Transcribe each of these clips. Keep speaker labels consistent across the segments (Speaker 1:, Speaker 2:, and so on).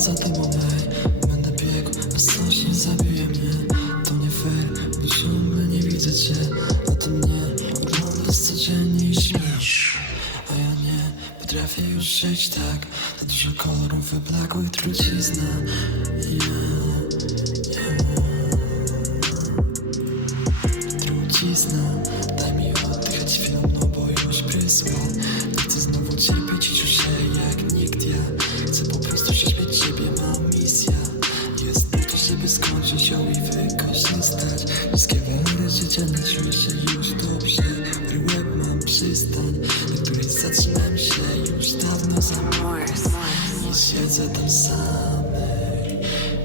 Speaker 1: za tobą, ej Będę biegł, a coś nie zabije mnie To nie fair, bo ciągle nie widzę cię. A ty mnie oglądasz codziennie i śmiesz. A ja nie potrafię już żyć tak. Za dużo kolorów wyblakłych trucizna yeah, trucizna skończyć ją i wykorzystać Wszystkie walory życia nie czuję się już dobrze. Chory łeb mam przystań Na której zatrzymałem się już dawno za mną Nie siedzę tam samej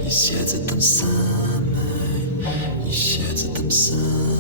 Speaker 1: Nie siedzę tam samej Nie siedzę tam sam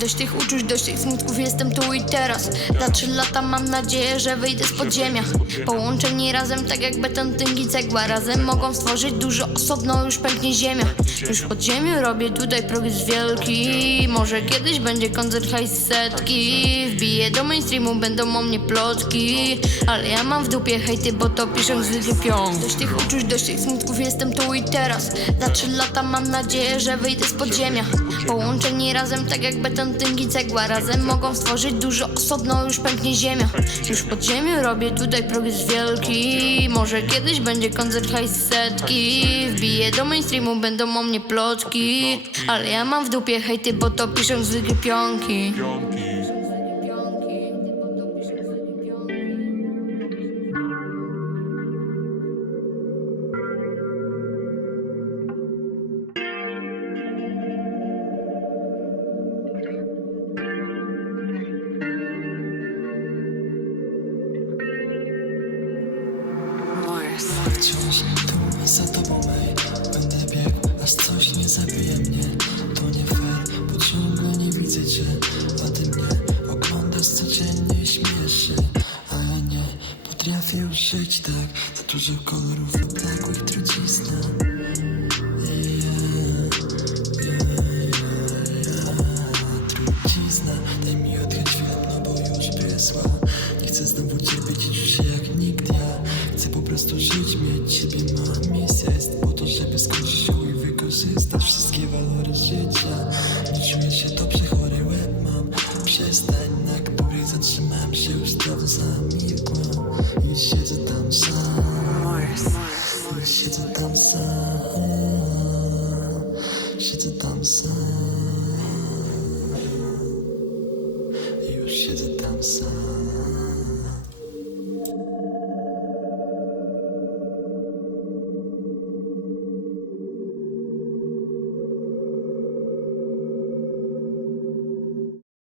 Speaker 2: Dość tych uczuć, dość tych smutków, jestem tu i teraz. Za trzy lata mam nadzieję, że wyjdę z podziemia. Połączeni razem, tak jak beton, tynk i cegła. Razem mogą stworzyć dużo osobno, już pęknie ziemia. Już pod ziemią robię tutaj progres wielki. Może kiedyś będzie koncert high setki Wbiję do mainstreamu, będą o mnie plotki. Ale ja mam w dupie hejty, bo to piszę zwykły pion Dość tych uczuć, dość tych smutków, jestem tu i teraz. Za trzy lata mam nadzieję, że wyjdę z podziemia Połączeni razem, tak jak beton, tynk i cegła. Razem mogą stworzyć dużo osobno, już pęknie ziemia. Już pod ziemią robię tutaj progres wielki. Może kiedyś będzie koncert high setki Wbiję do mainstreamu, będą o mnie plotki. Ale ja mam w dupie hejty, bo to piszę zwykłe pionki
Speaker 1: Wciąż tu za tobą, ej Będę biegł, aż coś nie zabije mnie. To nie fair, bo ciągle nie widzę cię. A ty mnie oglądasz codziennie i śmiesz się. A ja nie potrafię już żyć tak Za dużo kolorów często żyć, mieć ciebie mam i jest Po to, żeby skończyć chuj, wykorzystać wszystkie walory życia. Nie czuję się dobrze, chory łeb mam. Przestań, na której zatrzymałem się już dawno zamilkłam Już siedzę tam sam. Już siedzę tam sam. Siedzę tam sam. Już siedzę tam sam.